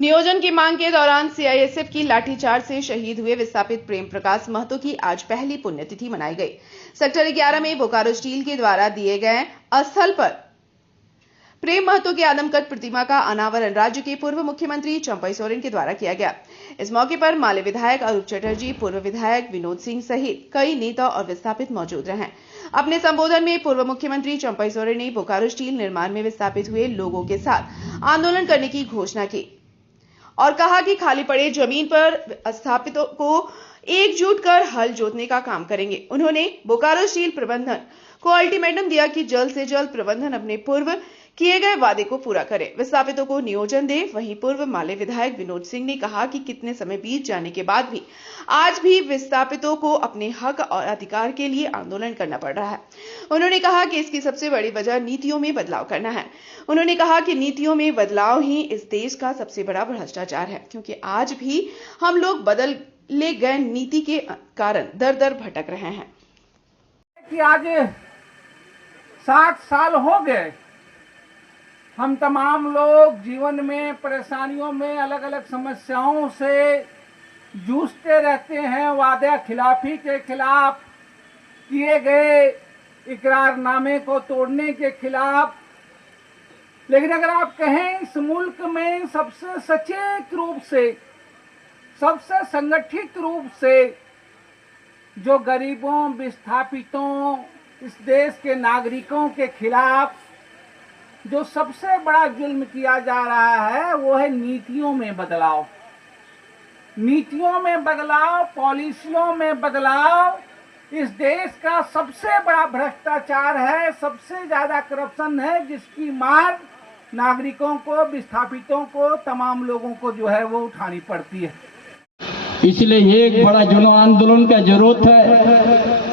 नियोजन की मांग के दौरान सीआईएसएफ की लाठीचार्ज से शहीद हुए विस्थापित प्रेम प्रकाश महतो की आज पहली पुण्यतिथि मनाई गई। सेक्टर 11 में बोकारो स्टील के द्वारा दिए गए स्थल पर प्रेम महतो की आदमकद प्रतिमा का अनावरण राज्य के पूर्व मुख्यमंत्री चंपई सोरेन के द्वारा किया गया। इस मौके पर माले विधायक अरूप चटर्जी, पूर्व विधायक विनोद सिंह सहित कई नेता और विस्थापित मौजूद रहे। अपने संबोधन में पूर्व मुख्यमंत्री चंपई सोरेन ने बोकारो स्टील निर्माण में विस्थापित हुए लोगों के साथ आंदोलन करने की घोषणा की और कहा कि खाली पड़े जमीन पर विस्थापितों को एकजुट कर हल जोतने का काम करेंगे। उन्होंने बोकारो स्टील प्रबंधन को अल्टीमेटम दिया कि जल्द से जल्द प्रबंधन अपने पूर्व किए गए वादे को पूरा करे, विस्थापितों को नियोजन दे। वहीं पूर्व माले विधायक विनोद सिंह ने कहा कि कितने समय बीत जाने के बाद भी आज भी विस्थापितों को अपने हक और अधिकार के लिए आंदोलन करना पड़ रहा है। उन्होंने कहा कि इसकी सबसे बड़ी वजह नीतियों में बदलाव करना है। उन्होंने कहा कि नीतियों में बदलाव ही इस देश का सबसे बड़ा भ्रष्टाचार है, क्योंकि आज भी हम लोग बदले गए नीति के कारण दर दर भटक रहे हैं। कि आज 60 साल हो गए, हम तमाम लोग जीवन में परेशानियों में अलग अलग समस्याओं से जूझते रहते हैं। वादा खिलाफी के खिलाफ, किए गए इकरारनामे को तोड़ने के खिलाफ। लेकिन अगर आप कहें इस मुल्क में सबसे सचेत रूप से, सबसे संगठित रूप से जो गरीबों, विस्थापितों, इस देश के नागरिकों के खिलाफ जो सबसे बड़ा जुल्म किया जा रहा है वो है नीतियों में बदलाव। नीतियों में बदलाव, पॉलिसियों में बदलाव इस देश का सबसे बड़ा भ्रष्टाचार है, सबसे ज्यादा करप्शन है, जिसकी मार नागरिकों को, विस्थापितों को, तमाम लोगों को जो है वो उठानी पड़ती है। इसलिए ये एक बड़ा जन आंदोलन का जरूरत है।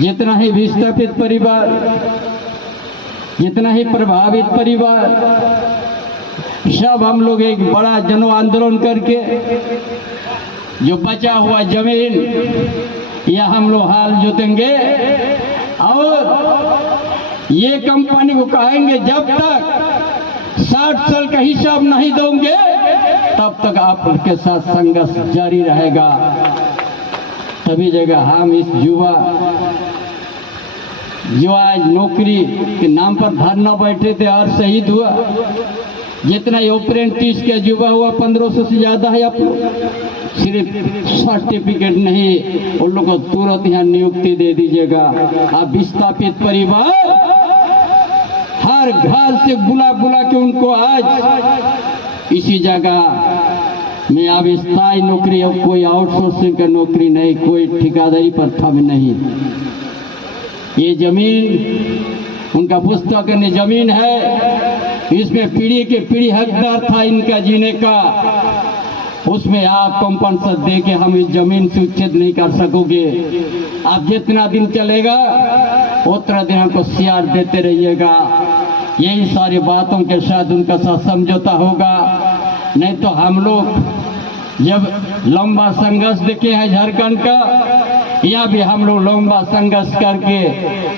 जितना ही विस्थापित परिवार, जितना ही प्रभावित परिवार, सब हम लोग एक बड़ा जन आंदोलन करके जो बचा हुआ जमीन या हम लोग हाल जोतेंगे और ये कंपनी को कहेंगे जब तक 60 साल का हिसाब नहीं दोगे तब तक आप उनके साथ संघर्ष जारी रहेगा। तभी जगह हम इस युवा जो आज नौकरी के नाम पर धरना बैठे थे और शहीद हुआ, जितना अप्रेंटिस का युवा हुआ 1500 से ज्यादा है। आप सिर्फ सर्टिफिकेट नहीं, उन लोग को तुरंत यहाँ नियुक्ति दे दीजिएगा। आप विस्थापित परिवार हर घर से बुला बुला के उनको आज इसी जगह में अब स्थायी नौकरी, अब कोई आउटसोर्सिंग का नौकरी नहीं, कोई ठेकेदारी प्रथा में नहीं। ये जमीन उनका पुस्तक ने जमीन है, इसमें पीढ़ी के पीढ़ी हकदार था इनका जीने का। उसमें आप कंपनसेशन दे के हम इस जमीन से उच्छेद नहीं कर सकोगे। आप जितना दिन चलेगा उतना दिन हमको सियार देते रहिएगा। यही सारी बातों के साथ उनका साथ समझौता होगा। नहीं तो हम लोग जब लंबा संघर्ष देखे हैं झारखंड का, या भी हम लोग लंबा संघर्ष करके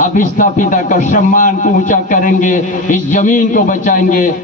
अब विस्थापिता का सम्मान को ऊंचा करेंगे, इस जमीन को बचाएंगे।